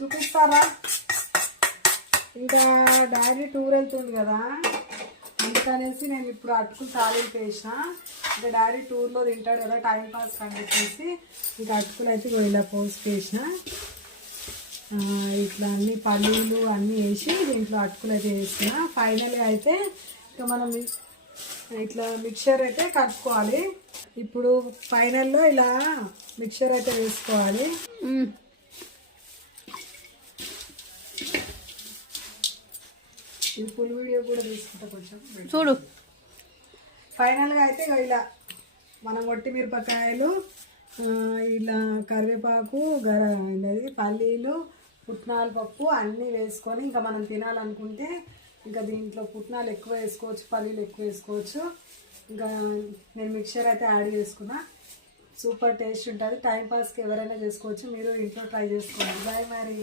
చూపిస్తారా? ఇంకా daddy tour వెళ్తుంది కదా, అందుకనేసి నేను ఇప్పుడు అటుకులు తాలింపు వేసిన. ఇంకా డాడీ టూర్లో తింటాడు కదా, టైం పాస్ అని చెప్పేసి ఇంకా అటుకులు అయితే ఇలా పోస్ట్ వేసిన. ఇట్లా అన్ని పల్లీలు అన్నీ వేసి దీంట్లో అటుకులు అయితే వేసిన. ఫైనల్గా అయితే ఇంకా మనం ఇట్లా మిక్చర్ అయితే కలుపుకోవాలి. ఇప్పుడు ఫైనల్లో ఇలా మిక్చర్ అయితే వేసుకోవాలి. ఇది ఫుల్ వీడియో కూడా తీసుకుంటా కొంచెం చూడు. ఫైనల్గా అయితే ఇలా మనం వట్టి మిరపకాయలు, ఇలా కరివేపాకు, పల్లీలు, పుట్నాల పప్పు అన్నీ వేసుకొని ఇంకా మనం తినాలనుకుంటే ఇంకా దీంట్లో పుట్నాలు ఎక్కువ వేసుకోవచ్చు, పల్లీలు ఎక్కువ వేసుకోవచ్చు. ఇంకా నేను మిక్చర్ అయితే యాడ్ చేసుకున్నా. సూపర్ టేస్ట్ ఉంటుంది. టైంపాస్కి ఎవరైనా చేసుకోవచ్చు, మీరు ఇంట్లో ట్రై చేసుకోండి. బాయ్ మరి.